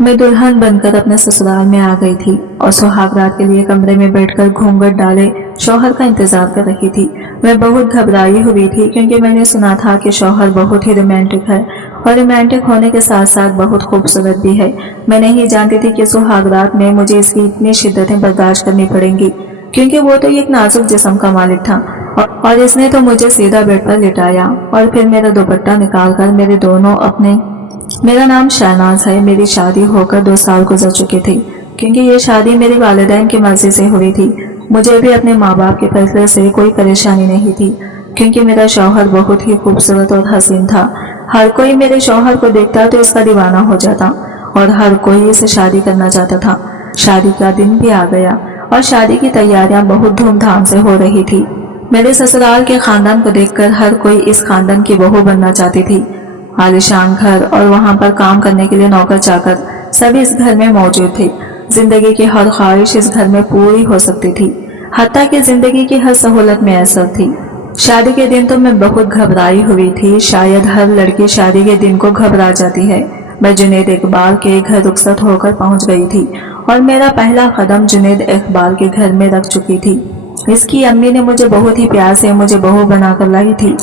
मैं दुल्हन बनकर अपने ससुराल में आ गई थी और सुहाग रात के लिए कमरे में बैठकर घूंघट डाले शौहर का इंतजार कर रही थी। मैं बहुत घबराई हुई थी क्योंकि मैंने सुना था कि शौहर बहुत ही रोमांटिक है और रोमांटिक होने के साथ साथ बहुत खूबसूरत भी है। मैं नहीं जानती थी कि सुहाग रात में मुझे इसकी इतनी शिद्दतें बर्दाश्त करनी पड़ेंगी, क्योंकि वो तो एक नाजुक जिस्म का मालिक था और इसने तो मुझे सीधा बेड पर लिटाया और फिर मेरा दुपट्टा निकालकर मेरे दोनों अपने मेरा नाम शहनाज है। मेरी शादी होकर 2 साल गुजर चुके थे, क्योंकि ये शादी मेरी वालिदैन की मर्जी से हुई थी। मुझे भी अपने माँ बाप के फैसले से कोई परेशानी नहीं थी, क्योंकि मेरा शौहर बहुत ही खूबसूरत और हसीन था। हर कोई मेरे शौहर को देखता तो इसका दीवाना हो जाता और हर कोई इसे शादी करना चाहता था। शादी का दिन भी आ गया और शादी की तैयारियां बहुत धूमधाम से हो रही थी। मेरे ससुराल के खानदान को देखकर हर कोई इस खानदान की बहू बनना चाहती थी। आलीशान घर और वहां पर काम करने के लिए नौकर चाकर सभी इस घर में मौजूद थे। जिंदगी की हर ख्वाहिश इस घर में पूरी हो सकती थी, हत्ता कि जिंदगी की हर सहूलत में ऐसा थी। शादी के दिन तो मैं बहुत घबराई हुई थी। शायद हर लड़की शादी के दिन को घबरा जाती है। मैं जुनैद इकबाल के घर रुखसत होकर पहुंच गई थी और मेरा पहला कदम जुनैद इकबाल के घर में रख चुकी थी। इसकी अम्मी ने मुझे बहुत ही प्यार से मुझे बहू बनाकर लाई थी।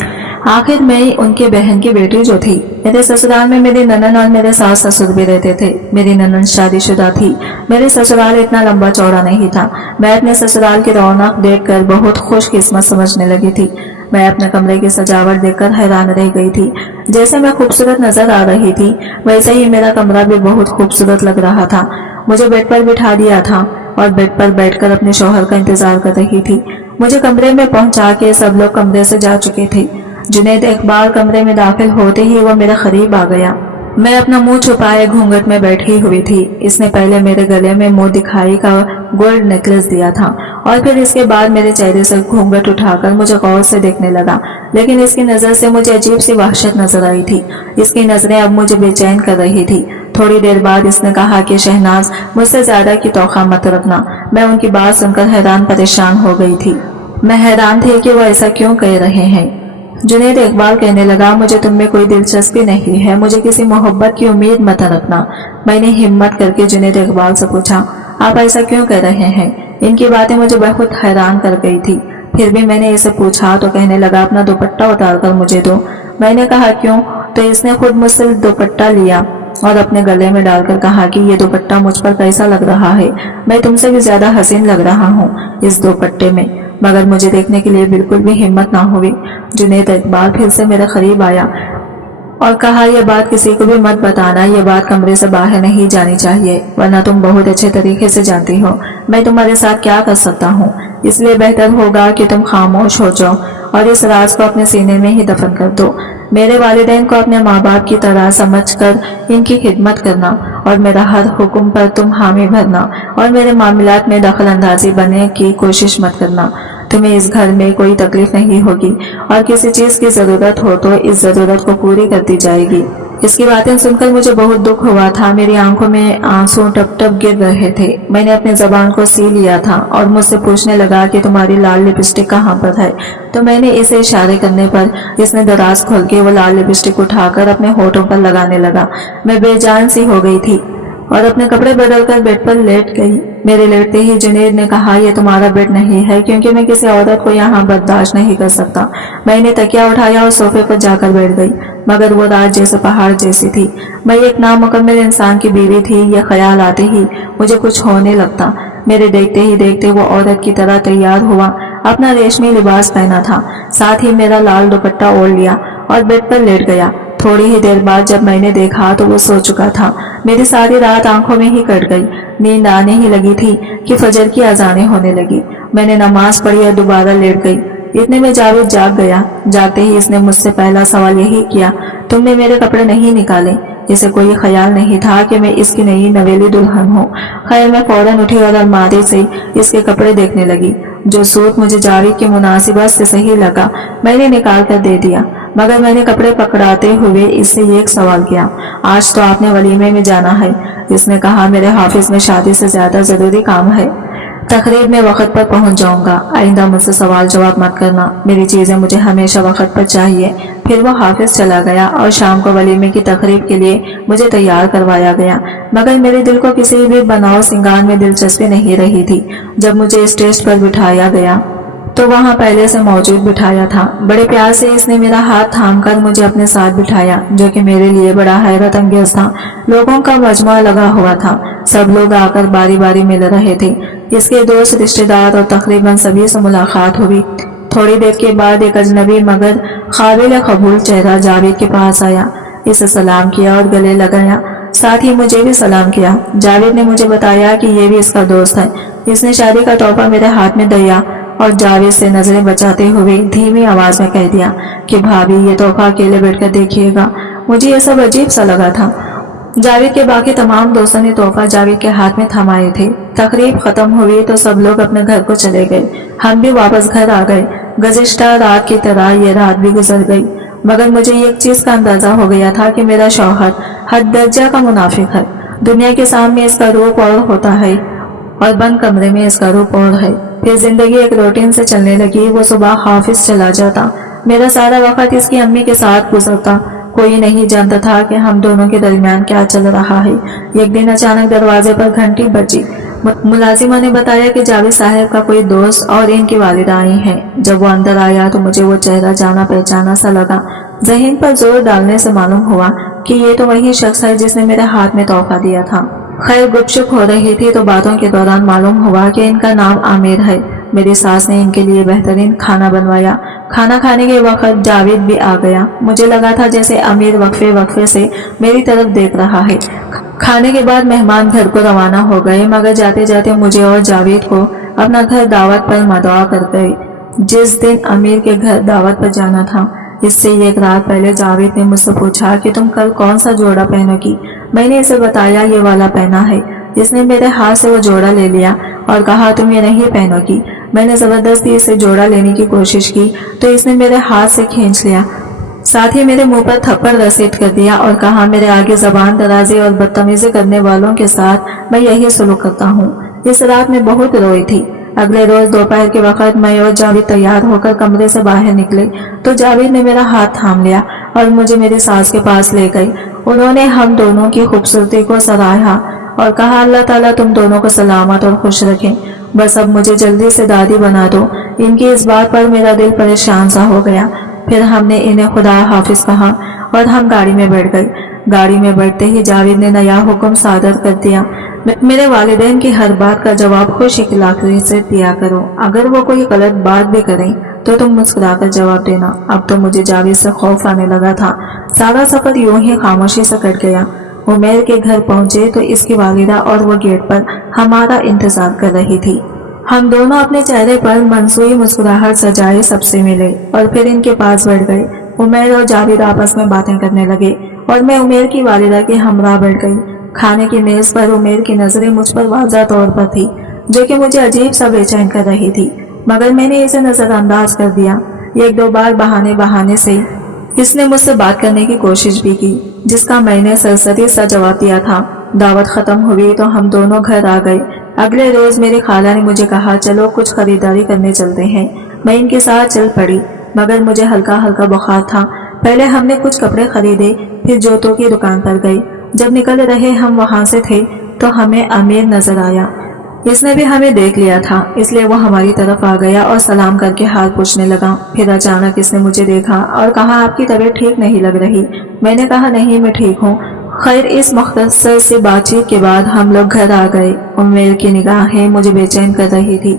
आखिर मैं उनके बहन की बेटी जो थी। मेरे ससुराल में मेरी ननन और मेरे सास ससुर भी रहते थे। मेरी ननन शादीशुदा थी। मेरे ससुराल इतना लंबा चौड़ा नहीं था। मैं अपने ससुराल की रौनक देखकर बहुत खुशकिस्मत समझने लगी थी। मैं अपने कमरे की सजावट देखकर हैरान रह गई थी। जैसे मैं खूबसूरत नजर आ रही थी, वैसे ही मेरा कमरा भी बहुत खूबसूरत लग रहा था। मुझे बेड पर बिठा दिया था और बेड पर बैठकर अपने शौहर का इंतजार कर रही थी। मुझे कमरे में पहुंचा के सब लोग कमरे से जा चुके थे। जुनैद इकबाल कमरे में दाखिल होते ही वो मेरे करीब आ गया। मैं अपना मुंह छुपाए घूंघट में बैठी हुई थी। इसने पहले मेरे गले में मुंह दिखाई का गोल्ड नेकलेस दिया था और फिर इसके बाद मेरे चेहरे से घूंघट उठाकर मुझे गौर से देखने लगा, लेकिन इसकी नजर से मुझे अजीब सी वहशत नजर आई थी। इसकी नजरें अब मुझे बेचैन कर रही थी। थोड़ी देर बाद इसने कहा कि शहनाज, मुझसे ज्यादा की तौखा मत रखना। मैं उनकी बात सुनकर हैरान परेशान हो गई थी। मैं हैरान थी कि वो ऐसा क्यों कह रहे हैं। जुनैद इकबाल कहने लगा, मुझे तुममें कोई दिलचस्पी नहीं है, मुझे किसी मोहब्बत की उम्मीद मत रखना। मैंने हिम्मत करके जुनैद इकबाल से पूछा, आप ऐसा क्यों कर रहे हैं? इनकी बातें मुझे बहुत हैरान कर गई थी। फिर भी मैंने इसे पूछा तो कहने लगा, अपना दुपट्टा उतार कर मुझे दो। मैंने कहा, क्यों? तो इसने खुद मुझसे दुपट्टा लिया और अपने गले में डालकर कहा कि ये दुपट्टा मुझ पर कैसा लग रहा है, मैं तुमसे भी ज्यादा हसीन लग रहा हूँ इस दुपट्टे में। मगर मुझे देखने के लिए बिल्कुल भी हिम्मत ना हुई। जुनैद इकबाल फिर से मेरे करीब आया और कहा, यह बात किसी को भी मत बताना। यह बात कमरे से बाहर नहीं जानी चाहिए, वरना तुम बहुत अच्छे तरीके से जानती हो मैं तुम्हारे साथ क्या कर सकता हूँ। इसलिए बेहतर होगा कि तुम खामोश हो जाओ और इस राज को अपने सीने में ही दफन कर दो। मेरे वालिदैन को अपने माँ बाप की तरह समझकर इनकी खिदमत करना और मेरा हर हुक्म पर तुम हामी भरना और मेरे मामलात में दखल अंदाजी बनने की कोशिश मत करना। तुम्हें इस घर में कोई तकलीफ नहीं होगी और किसी चीज की जरूरत हो तो इस जरूरत को पूरी कर दी जाएगी। इसकी बातें सुनकर मुझे बहुत दुख हुआ था। मेरी आंखों में आंसू टप टप गिर रहे थे। मैंने अपनी जबान को सी लिया था और मुझसे पूछने लगा कि तुम्हारी लाल लिपस्टिक कहाँ पर है। तो मैंने इसे इशारे करने पर इसने दराज खोल के वो लाल लिपस्टिक उठाकर अपने होठों पर लगाने लगा। मैं बेजान सी हो गई थी और अपने कपड़े बदलकर बेड पर लेट गई। मेरे लेटते ही जुनैद ने कहा, यह तुम्हारा बेड नहीं है, क्योंकि मैं किसी औरत को यहाँ बर्दाश्त नहीं कर सकता। मैंने तकिया उठाया और सोफे पर जाकर बैठ गई, मगर वो रात जैसे पहाड़ जैसी थी। मैं एक नामुकम्मल इंसान की बीवी थी। यह ख्याल आते ही मुझे कुछ होने लगता। मेरे देखते ही देखते वो औरत की तरह तैयार हुआ। अपना रेशमी लिबास पहना था, साथ ही मेरा लाल दुपट्टा ओढ़ लिया और बेड पर लेट गया। थोड़ी ही देर बाद जब मैंने देखा तो वो सो चुका था। मेरी सारी रात आंखों में ही कट गई। नींद आने ही लगी थी कि फजर की अजानें होने लगी। मैंने नमाज पढ़ी और दोबारा लेट गई। इतने में जावेद जाग गया। जागते ही इसने मुझसे पहला सवाल यही किया, तुमने मेरे कपड़े नहीं निकाले? इसे कोई ख्याल नहीं था कि मैं इसकी नई नवेली दुल्हन हूँ। खैर, मैं फौरन उठी और अलमारी से इसके कपड़े देखने लगी। जो सूट मुझे जावेद की मुनासिबत से सही लगा मैंने निकाल कर दे दिया, मगर मैंने कपड़े पकड़ाते हुए इससे एक सवाल किया, आज तो आपने वलीमे में जाना है? इसने कहा, मेरे हाफिज में शादी से ज्यादा जरूरी काम है। तकरीब में वक्त पर पहुंच जाऊंगा। आइंदा मुझसे सवाल जवाब मत करना। मेरी चीज़ें मुझे हमेशा वक्त पर चाहिए। फिर वो हाफिज चला गया और शाम को वलीमे की तकरीब के लिए मुझे तैयार करवाया गया, मगर मेरे दिल को किसी भी बनाव सिंगार में दिलचस्पी नहीं रही थी। जब मुझे स्टेज पर बिठाया गया तो वहाँ पहले से मौजूद बिठाया था। बड़े प्यार से इसने मेरा हाथ थामकर मुझे अपने साथ बिठाया, जो कि मेरे लिए बड़ा हैरत अंगेज था। लोगों का मजमा लगा हुआ था, सब लोग आकर बारी बारी मिल रहे थे। इसके दोस्त, रिश्तेदार और तकरीबन सभी से मुलाकात हुई। थोड़ी देर के बाद एक अजनबी मगर काबिल कबूल चेहरा जावेद के पास आया। इसे सलाम किया और गले लगाया, साथ ही मुझे भी सलाम किया। जावेद ने मुझे बताया कि ये भी इसका दोस्त है। इसने शादी का तोहफा मेरे हाथ में दिया और जावेद से नजरें बचाते हुए धीमी आवाज में कह दिया कि भाभी, ये तोहफा अकेले बैठकर देखिएगा। मुझे ये सब अजीब सा लगा था। जावेद के बाकी तमाम दोस्तों ने तोहफा जावेद के हाथ में थमाए थे। तकरीब खत्म हुई तो सब लोग अपने घर को चले गए। हम भी वापस घर आ गए। गुज़िश्ता रात की तरह ये रात भी गुजर गई, मगर मुझे एक चीज का अंदाजा हो गया था कि मेरा शौहर हद दर्जा का मुनाफिक है। दुनिया के सामने इसका रूप और होता है और बंद कमरे में इसका रूप और है। फिर जिंदगी एक रूटीन से चलने लगी। वो सुबह हाफिज चला जाता, मेरा सारा वक्त इसकी अम्मी के साथ गुजरता। कोई नहीं जानता था कि हम दोनों के दरमियान क्या चल रहा है। एक दिन अचानक दरवाजे पर घंटी बजी। मुलाजिमा ने बताया कि जावेद साहब का कोई दोस्त और इनकी वालिदा आई हैं। जब वो अंदर आया तो मुझे वो चेहरा जाना पहचाना सा लगा। जहन पर जोर डालने से मालूम हुआ कि ये तो वही शख्स है जिसने मेरे हाथ में तोहफा दिया था। खैर, गुपचुप हो रही थी तो बातों के दौरान मालूम हुआ कि इनका नाम आमिर है। मेरी सास ने इनके लिए बेहतरीन खाना बनवाया। खाना खाने के वक्त जावेद भी आ गया। मुझे लगा था जैसे आमिर वक्फे वक्फे से मेरी तरफ देख रहा है। खाने के बाद मेहमान घर को रवाना हो गए, मगर जाते जाते मुझे और जावेद को अपना घर दावत पर मदवा कर गए। जिस दिन आमिर के घर दावत पर जाना था, इससे एक रात पहले जावेद ने मुझसे पूछा कि तुम कल कौन सा जोड़ा पहनोगी। मैंने इसे बताया ये वाला पहना है। इसने मेरे हाथ से वो जोड़ा ले लिया और कहा तुम ये नहीं पहनोगी। मैंने जबरदस्ती इसे जोड़ा लेने की कोशिश की तो इसने मेरे हाथ से खींच लिया, साथ ही मेरे मुंह पर थप्पड़ रसीद कर दिया और कहा मेरे आगे जबान दराजी और बदतमीजी करने वालों के साथ मैं यही सलूक करता हूँ। इस रात में बहुत रोई थी। अगले रोज दोपहर के वक्त मैं और जावेद तैयार होकर कमरे से बाहर निकले तो जावेद ने मेरा हाथ थाम लिया और मुझे मेरी सास के पास ले गई। उन्होंने हम दोनों की खूबसूरती को सराहा और कहा अल्लाह ताला तुम दोनों को सलामत और खुश रखें। बस अब मुझे जल्दी से दादी बना दो। इनकी इस बात पर मेरा दिल परेशान सा हो गया। फिर हमने इन्हें खुदा हाफिज कहा और हम गाड़ी में बैठ गए। गाड़ी में बैठते ही जावेद ने नया हुक्म सादर कर दिया, मेरे वालिदैन की हर बात का जवाब खुश इखलाक़ी से दिया करो। अगर वो कोई गलत बात भी करें तो तुम मुस्कुराकर जवाब देना। अब तो मुझे जावेद से खौफ आने लगा था। सारा सफर यूं ही खामोशी से कट गया। उमैर के घर पहुंचे तो इसकी वालिदा और वो गेट पर हमारा इंतजार कर रही थी। हम दोनों अपने चेहरे पर मनसूई मुस्कुराहट सजाए सबसे मिले और फिर इनके पास बैठ गए। उमैर और जावेद आपस में बातें करने लगे और मैं उमैर की वालिदा के हमरा बैठ गई। खाने की मेज पर उमैर की नजरें मुझ पर वाज़ा तौर पर थी, जो कि मुझे अजीब सा बेचैन कर रही थी, मगर मैंने इसे नजरअंदाज कर दिया। एक दो बार बहाने से इसने मुझसे बात करने की कोशिश भी की, जिसका मैंने सरसरी सा जवाब दिया था। दावत खत्म हुई तो हम दोनों घर आ गए। अगले रोज मेरी खाला ने मुझे कहा चलो कुछ खरीदारी करने चलते हैं। मैं इनके साथ चल पड़ी, मगर मुझे हल्का हल्का बुखार था। पहले हमने कुछ कपड़े खरीदे, फिर जूतों की दुकान पर गई। जब निकल रहे हम वहां से थे तो हमें आमिर नजर आया। इसने भी हमें देख लिया था, इसलिए वो हमारी तरफ आ गया और सलाम करके हाल पूछने लगा। फिर अचानक इसने मुझे देखा और कहा आपकी तबीयत ठीक नहीं लग रही। मैंने कहा नहीं मैं ठीक हूँ। खैर, इस मुख्तसर सी बातचीत के बाद हम लोग घर आ गए। उमैर की निगाहें मुझे बेचैन कर रही थी,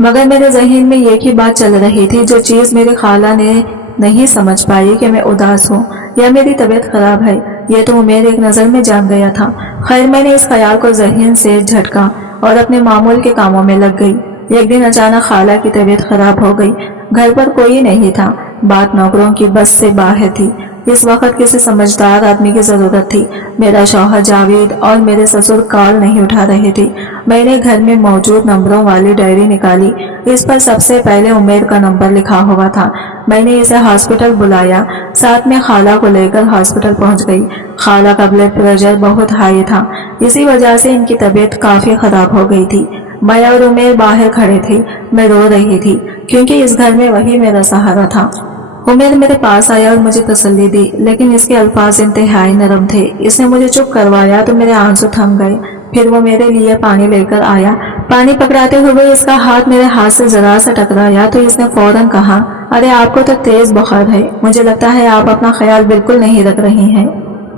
मगर मेरे जहन में एक ही बात चल रही थी, जो चीज मेरी खाला ने नहीं समझ पाई कि मैं उदास हूँ या मेरी तबीयत खराब है। ये तो उमैर एक नजर में जान गया था। खैर, मैंने इस ख्याल को जहन से झटका और अपने मामूल के कामों में लग गई। एक दिन अचानक खाला की तबीयत खराब हो गई। घर पर कोई नहीं था, बात नौकरों की बस से बाहर थी। इस वक्त किसी समझदार आदमी की जरूरत थी। मेरा शौहर जावेद और मेरे ससुर कॉल नहीं उठा रहे थे। मैंने घर में मौजूद नंबरों वाली डायरी निकाली। इस पर सबसे पहले उमैर का नंबर लिखा हुआ था। मैंने इसे हॉस्पिटल बुलाया, साथ में खाला को लेकर हॉस्पिटल पहुंच गई। खाला का ब्लड प्रेशर बहुत हाई था, इसी वजह से इनकी तबीयत काफी खराब हो गई थी। मैं और उमेर बाहर खड़े थे। मैं रो रही थी क्योंकि इस घर में वही मेरा सहारा था। उमेर मेरे पास आया और मुझे तसल्ली दी, लेकिन इसके अल्फाज इंतहाई नरम थे। इसने मुझे चुप करवाया तो मेरे आंसू थम गए। फिर वो मेरे लिए पानी लेकर आया। पानी पकड़ाते हुए इसका हाथ मेरे हाथ से जरा सा टकराया तो इसने फौरन कहा, अरे आपको तो तेज बुखार है, मुझे लगता है आप अपना ख्याल बिल्कुल नहीं रख रही हैं।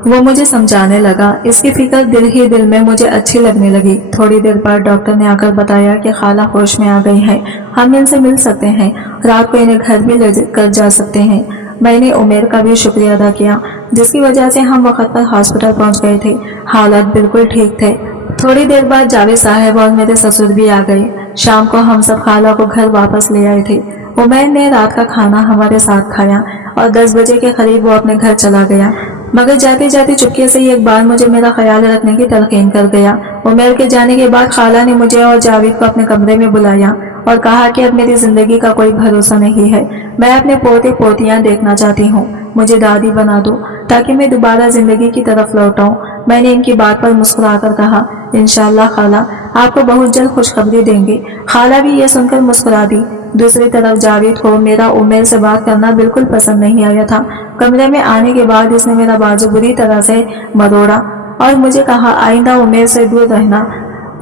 वो मुझे समझाने लगा। इसकी फिक्र दिल ही दिल में मुझे अच्छी लगने लगी। थोड़ी देर बाद डॉक्टर ने आकर बताया कि खाला होश में आ गई है, हम इनसे मिल सकते हैं, रात को इन्हें घर भी ले कर जा सकते हैं। मैंने उमेर का भी शुक्रिया अदा किया जिसकी वजह से हम वक्त पर हॉस्पिटल पहुंच गए थे। हालात बिल्कुल ठीक थे। थोड़ी देर बाद जावेद साहब और मेरे ससुर भी आ गए। शाम को हम सब खाला को घर वापस ले आए थे। उमेर ने रात का खाना हमारे साथ खाया और 10 बजे के करीब वो अपने घर चला गया, मगर जाते जाते चुपके से एक बार मुझे मेरा ख्याल रखने की तलकीन कर गया। उमेर के जाने के बाद खाला ने मुझे और जावेद को अपने कमरे में बुलाया और कहा कि अब मेरी जिंदगी का कोई भरोसा नहीं है, मैं अपने पोते पोतियां देखना चाहती हूँ, मुझे दादी बना दो ताकि मैं दोबारा जिंदगी की तरफ लौट आऊं। मैंने इनकी बात पर मुस्कुराकर कहा, इंशाअल्लाह खाला आपको बहुत जल्द खुशखबरी देंगे। खाला भी ये सुनकर मुस्कुरा दी। दूसरी तरफ जावेद को मेरा उमेर से बात करना बिल्कुल पसंद नहीं आया था। कमरे में आने के बाद इसने मेरा बाजू बुरी तरह से मरोड़ा और मुझे कहा, आइंदा उमेर से दूर रहना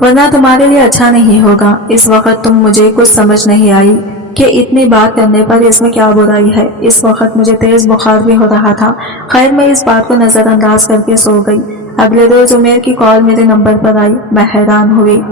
वरना तुम्हारे लिए अच्छा नहीं होगा। इस वक्त तुम मुझे कुछ समझ नहीं आई कि इतनी बात करने पर इसमें क्या बुराई है। इस वक्त मुझे तेज बुखार भी हो रहा था। खैर मैं इस बात को नजरअंदाज करके सो गई। अगले रोज उमेर की कॉल मेरे नंबर पर आई। मैं हैरान हुई।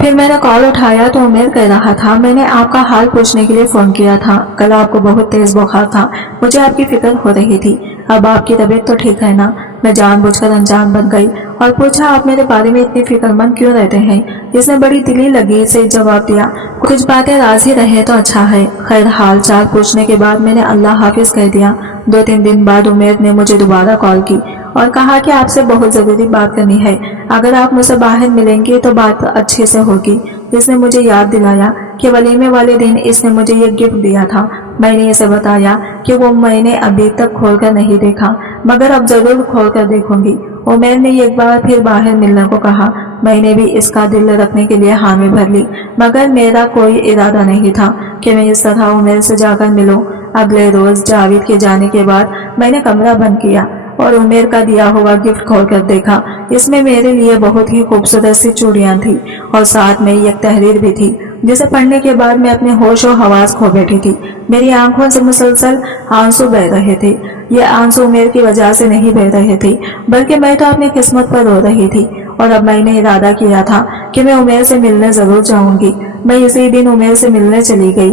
फिर मैंने कॉल उठाया तो उमेर कह रहा था, मैंने आपका हाल पूछने के लिए फोन किया था, कल आपको बहुत तेज बुखार था, मुझे आपकी फिक्र हो रही थी, अब आपकी तबीयत तो ठीक है ना। मैं जानबूझकर अनजान बन गई और पूछा, आप मेरे बारे में इतनी फिक्रमंद क्यों रहते हैं। इसने बड़ी दिली लगी से जवाब दिया, कुछ बातें राजी रहे तो अच्छा है। खैर हाल चाल पूछने के बाद मैंने अल्लाह हाफिज कह दिया। 2-3 दिन बाद उमेर ने मुझे दोबारा कॉल की और कहा कि आपसे बहुत जरूरी बात करनी है, अगर आप मुझसे बाहर मिलेंगे तो बात अच्छे से होगी। इसने मुझे याद दिलाया कि वलीमे वाले दिन इसने मुझे ये गिफ्ट दिया था। मैंने इसे बताया कि वो मैंने अभी तक खोलकर नहीं देखा, मगर अब जरूर खोलकर देखूंगी। उमेर ने एक बार फिर बाहर मिलने को कहा। मैंने भी इसका दिल रखने के लिए हामी भर ली, मगर मेरा कोई इरादा नहीं था कि मैं इस तरह उमेर से जाकर मिलूं। अगले रोज जावेद के जाने के बाद मैंने कमरा बंद किया और उमेर का दिया हुआ गिफ्ट खोलकर देखा। इसमें मेरे लिए बहुत ही खूबसूरत सी चूड़ियां थी और साथ में एक तहरीर भी थी, जिसे पढ़ने के बाद मैं अपने होश और हवास खो बैठी थी। मेरी आंखों से मुसलसल आंसू बह रहे थे। ये आंसू उमेर की वजह से नहीं बह रहे थे, बल्कि मैं तो अपनी किस्मत पर रो रही थी। और अब मैंने इरादा किया था कि मैं उमेर से मिलने जरूर जाऊंगी। मैं इसी दिन उमेर से मिलने चली गई।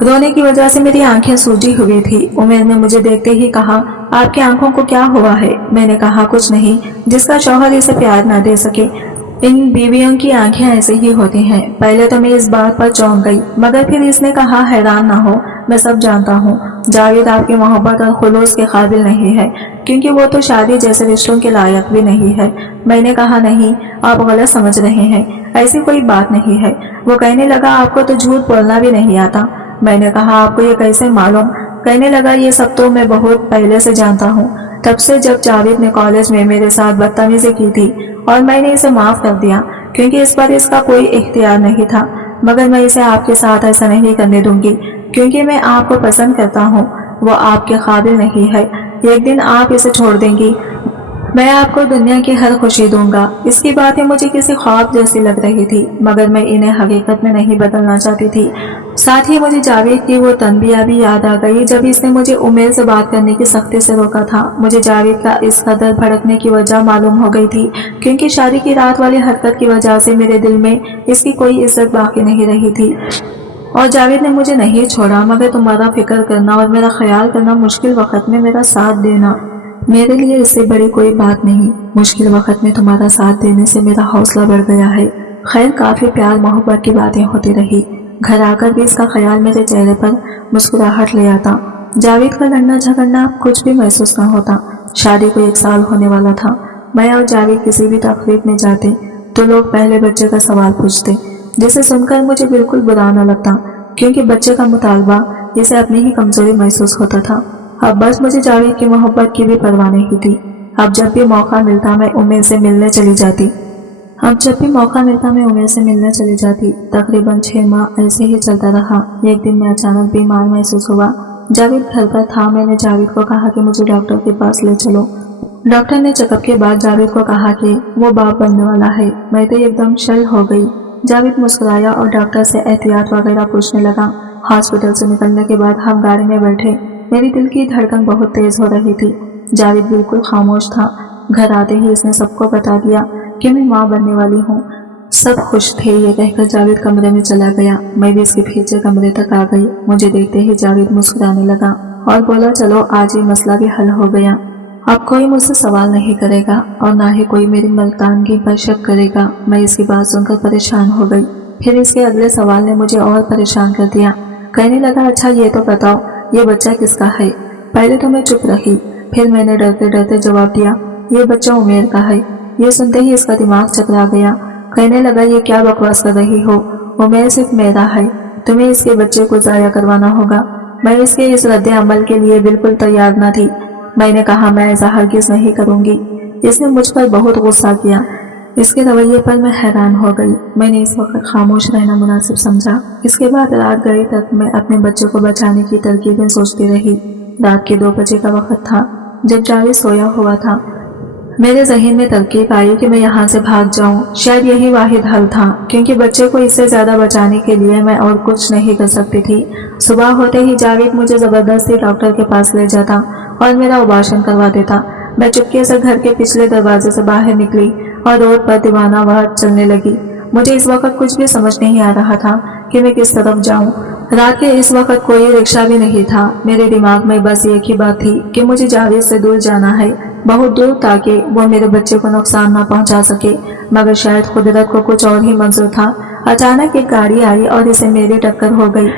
रोने की वजह से मेरी आंखें सूजी हुई थी। उमेर ने मुझे देखते ही कहा, आपकी आंखों को क्या हुआ है। मैंने कहा, कुछ नहीं, जिसका शौहर इसे प्यार ना दे सके, इन बीवियों की आंखें ऐसे ही होती हैं। पहले तो मैं इस बात पर चौंक गई, मगर फिर इसने कहा, हैरान ना हो, मैं सब जानता हूँ। जावेद आपकी मोहब्बत और खुलूस के काबिल नहीं है, क्योंकि वो तो शादी जैसे रिश्तों के लायक भी नहीं है। मैंने कहा, नहीं, आप गलत समझ रहे हैं, ऐसी कोई बात नहीं है। वो कहने लगा, आपको तो झूठ बोलना भी नहीं आता। मैंने कहा, आपको ये कैसे मालूम। कहने लगा, ये सब तो मैं बहुत पहले से जानता हूँ, तब से जब जावेद ने कॉलेज में मेरे साथ बदतमीजी की थी और मैंने इसे माफ कर दिया क्योंकि इस पर इसका कोई इख्तियार नहीं था। मगर मैं इसे आपके साथ ऐसा नहीं करने दूंगी, क्योंकि मैं आपको पसंद करता हूँ, वो आपके काबिल नहीं है। एक दिन आप इसे छोड़ देंगी, मैं आपको दुनिया की हर खुशी दूंगा। इसकी बातें मुझे किसी ख्वाब जैसी लग रही थी, मगर मैं इन्हें हकीकत में नहीं बदलना चाहती थी। साथ ही मुझे जावेद की वो तनबिया भी याद आ गई जब इसने मुझे उमेर से बात करने की सख्ती से रोका था। मुझे जावेद का इस कदर भड़कने की वजह मालूम हो गई थी, क्योंकि शादी की रात वाली हरकत की वजह से मेरे दिल में इसकी कोई इज्जत बाकी नहीं रही थी। और जावेद ने मुझे नहीं छोड़ा, मगर तुम्हारा फिक्र करना और मेरा ख्याल करना, मुश्किल वक्त में मेरा साथ देना, मेरे लिए इससे बड़ी कोई बात नहीं। मुश्किल वक्त में तुम्हारा साथ देने से मेरा हौसला बढ़ गया है। खैर काफी प्यार मोहब्बत की बातें होती रही। घर आकर भी इसका ख्याल मेरे चेहरे पर मुस्कुराहट ले आता। जावेद का लड़ना झगड़ना कुछ भी महसूस न होता। शादी को 1 साल होने वाला था। मैं और जावेद किसी भी तकरीब में जाते तो लोग पहले बच्चे का सवाल पूछते, जिसे सुनकर मुझे बिल्कुल बुरा न लगता, क्योंकि बच्चे का मुतालबा इसे अपनी ही कमजोरी महसूस होता था। अब बस मुझे जावेद की मोहब्बत की भी परवाह नहीं थी। अब जब भी मौका मिलता मैं उमेर से मिलने चली जाती। अब जब भी मौका मिलता मैं उमेर से मिलने चली जाती। तकरीबन 6 माह ऐसे ही चलता रहा। एक दिन मैं अचानक बीमार महसूस हुआ। जावेद घर पर था। मैंने जावेद को कहा कि मुझे डॉक्टर के पास ले चलो। डॉक्टर ने चेकअप के बाद जावेद को कहा कि वो बाप बनने वाला है। मैं तो एकदम शल हो गई। जावेद मुस्कुराया और डॉक्टर से एहतियात वगैरह पूछने लगा। हॉस्पिटल से निकलने के बाद हम गाड़ी में बैठे। मेरी दिल की धड़कन बहुत तेज हो रही थी। जावेद बिल्कुल खामोश था। घर आते ही इसने सबको बता दिया कि मैं माँ बनने वाली हूँ। सब खुश थे। ये कहकर जावेद कमरे में चला गया। मैं भी इसके पीछे कमरे तक आ गई। मुझे देखते ही जावेद मुस्कुराने लगा और बोला, चलो आज ये मसला भी हल हो गया। अब कोई मुझसे सवाल नहीं करेगा और ना ही कोई मेरी मर्दानगी पर शक करेगा। मैं इसकी बात सुनकर परेशान हो गई। फिर इसके अगले सवाल ने मुझे और परेशान कर दिया। कहने लगा, अच्छा ये तो बताओ ये बच्चा किसका है? पहले तो मैं चुप रही, फिर मैंने डरते डरते जवाब दिया, ये बच्चा उमेर का है। ये सुनते ही इसका दिमाग चकरा गया। कहने लगा, ये क्या बकवास कर रही हो? उमेर सिर्फ मेरा है, तुम्हें इसके बच्चे को जाया करवाना होगा। मैं इसके इस रद्द अमल के लिए बिल्कुल तैयार न थी। मैंने कहा, मैं ऐसा हरगिज नहीं करूंगी। इसने मुझ पर बहुत गुस्सा किया। इसके रवैये पर मैं हैरान हो गई। मैंने इस वक्त खामोश रहना मुनासिब समझा। इसके बाद रात गए तक मैं अपने बच्चे को बचाने की तरकीबें सोचती रही। रात के 2 बजे का वक्त था जब जावेद सोया हुआ था। मेरे ज़हन में तरकीब आई कि मैं यहाँ से भाग जाऊँ। शायद यही वाहिद हल था, क्योंकि बच्चे को इससे ज़्यादा बचाने के लिए मैं और कुछ नहीं कर सकती थी। सुबह होते ही जावेद मुझे ज़बरदस्ती डॉक्टर के पास ले जाता और मेरा अबॉर्शन करवा देता। मैं चुपके से घर के पिछले दरवाजे से बाहर निकली और रोड पर दीवाना वार चलने लगी। मुझे इस वक्त कुछ भी समझ नहीं आ रहा था कि मैं किस तरफ जाऊं। रात के इस वक्त कोई रिक्शा भी नहीं था। मेरे दिमाग में बस एक ही बात थी कि मुझे जावेद से दूर जाना है, बहुत दूर, ताकि वो मेरे बच्चे को नुकसान न पहुंचा सके। मगर शायद कुदरत को कुछ और ही मंजूर था। अचानक एक गाड़ी आई और इसे मेरी टक्कर हो गई।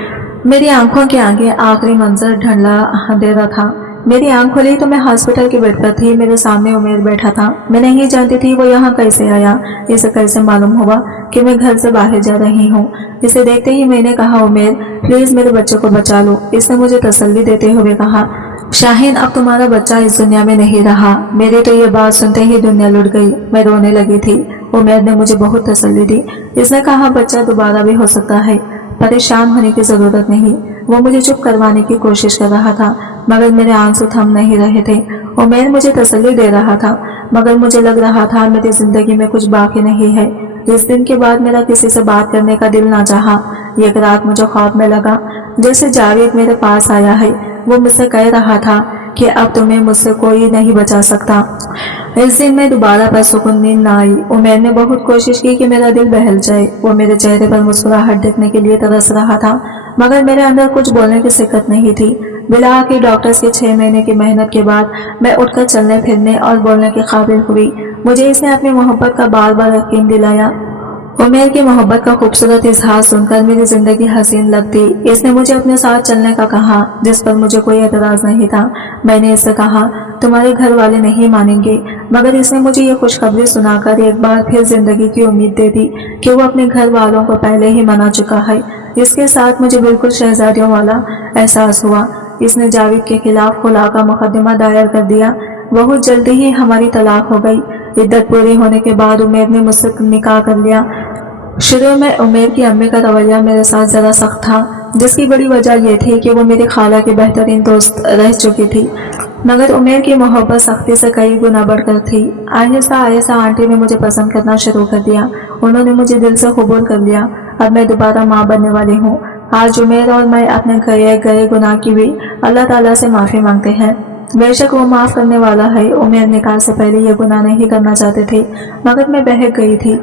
मेरी आंखों के आगे आखिरी मंजर ढंढला अंधेरा था। मेरी आंख खुली तो मैं हॉस्पिटल के बेड पर थी। मेरे सामने उमेर बैठा था। मैं नहीं जानती थी वो यहाँ कैसे आया। इसे कैसे मालूम हुआ कि मैं घर से बाहर जा रही हूँ। इसे देखते ही मैंने कहा, उमेर प्लीज मेरे बच्चे को बचा लो। इसने मुझे तसल्ली देते हुए कहा, शाहीन अब तुम्हारा बच्चा इस दुनिया में नहीं रहा। मेरी तो ये बात सुनते ही दुनिया लुट गई। मैं रोने लगी थी। उमेर ने मुझे बहुत तसल्ली दी। इसने कहा, बच्चा दोबारा भी हो सकता है, परेशान होने की जरूरत नहीं। वो मुझे चुप करवाने की कोशिश कर रहा था, मगर मेरे आंसू थम नहीं रहे थे। उमेर मुझे तसल्ली दे रहा था, मगर मुझे लग रहा था मेरी जिंदगी में कुछ बाकी नहीं है। इस दिन के बाद मेरा किसी से बात करने का दिल ना चाहा। एक रात मुझे ख्वाब में लगा जैसे जावेद मेरे पास आया है। वो मुझसे कह रहा था कि अब तुम्हें मुझसे कोई नहीं बचा सकता। इस दिन मैं दोबारा पुरसुकून नींद न आई। उमेर ने बहुत कोशिश की कि मेरा दिल बहल जाए। वो मेरे चेहरे पर मुस्कुराहट देखने के लिए तरस रहा था, मगर मेरे अंदर कुछ बोलने की सिकत नहीं थी। बिला के डॉक्टर्स के 6 महीने की मेहनत के बाद मैं उठकर चलने फिरने और बोलने के काबिल हुई। मुझे इसने अपनी मोहब्बत का बार बार यकीन दिलाया। उमेर की मोहब्बत का खूबसूरत इजहार सुनकर मेरी जिंदगी हसीन लगती। इसने मुझे अपने साथ चलने का कहा, जिस पर मुझे कोई एतराज नहीं था। मैंने इससे कहा, तुम्हारे घर वाले नहीं मानेंगे, मगर इसने मुझे ये खुशखबरी सुनाकर एक बार फिर जिंदगी की उम्मीद दे दी कि वो अपने घर वालों को पहले ही मना चुका है। इसके साथ मुझे बिल्कुल शहजादियों वाला एहसास हुआ। इसने जावेद के खिलाफ खुला का मुकदमा दायर कर दिया। बहुत जल्दी ही हमारी तलाक हो गई। इद्दत पूरी होने के बाद उमेर ने मुझसे निकाह कर लिया। शुरू में उमेर की अम्मी का रवैया मेरे साथ जरा सख्त था, जिसकी बड़ी वजह यह थी कि वो मेरी खाला की बेहतरीन दोस्त रह चुकी थी। मगर उमेर की मोहब्बत सख्ती से कई गुना बढ़कर थी। आहिस्ता आहिस्ता आंटी ने मुझे पसंद करना शुरू कर दिया। उन्होंने मुझे दिल से कबूल कर लिया। अब मैं दोबारा माँ बनने वाली हूँ। आज उमेर और मैं अपने गए गुनाह की भी अल्लाह ताला से माफी मांगते हैं। बेशक वो माफ करने वाला है। उमेर निकाह से पहले ये गुनाह नहीं करना चाहते थे, मगर मैं बहक गई थी।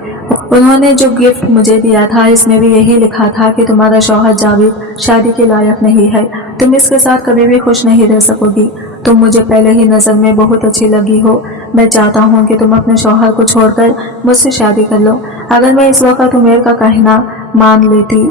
उन्होंने जो गिफ्ट मुझे दिया था, इसमें भी यही लिखा था कि तुम्हारा शौहर जावेद शादी के लायक नहीं है, तुम इसके साथ कभी भी खुश नहीं रह सकोगी। तुम मुझे पहले ही नजर में बहुत अच्छी लगी हो। मैं चाहता हूँ कि तुम अपने शौहर को छोड़कर मुझसे शादी कर लो। अगर मैं इस वक्त उमेर का कहना मान लेती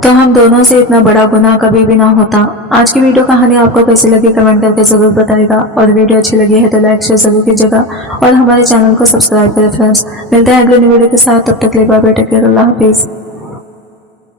तो हम दोनों से इतना बड़ा गुनाह कभी भी ना होता। आज की वीडियो कहानी आपको कैसी लगी कमेंट करके जरूर बताएगा, और वीडियो अच्छी लगी है तो लाइक शेयर जरूर कीजिएगा और हमारे चैनल को सब्सक्राइब करें फ्रेंड्स। मिलते हैं अगले वीडियो के साथ, तब तक के लिए बाय बाय, टेक केयर, अल्लाह हाफिज।